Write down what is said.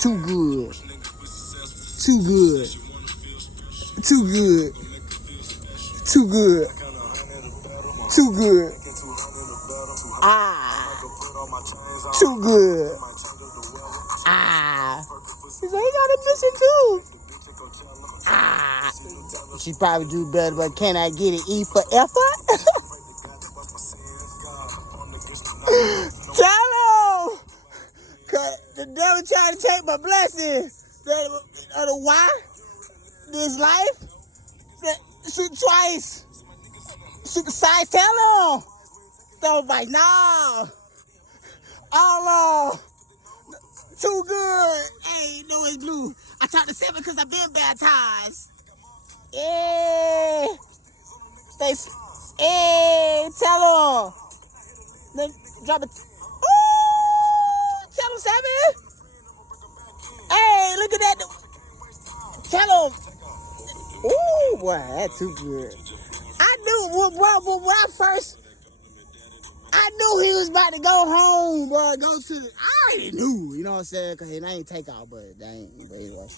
Too good. Too good. Too good. Too good. Too good. Ah. Too good. Ah. He said he got a missing too. Ah. She probably do better, but can I get an E for effort? Tell him! Cause the devil trying to take my blessing. The why? This life? Twice. Super size, tell him! So like, no. All too good. Hey, no, it's blue. I talked to 7 because I've been baptized. Yeah. Hey, tell him. Then drop it. Ooh, tell him 7. Hey, look at that. Tell him. Ooh, boy, that's too good. I knew I knew he was about to go home, bro. I already knew, you know what I'm saying? Because it ain't take off, but it ain't. But anyway.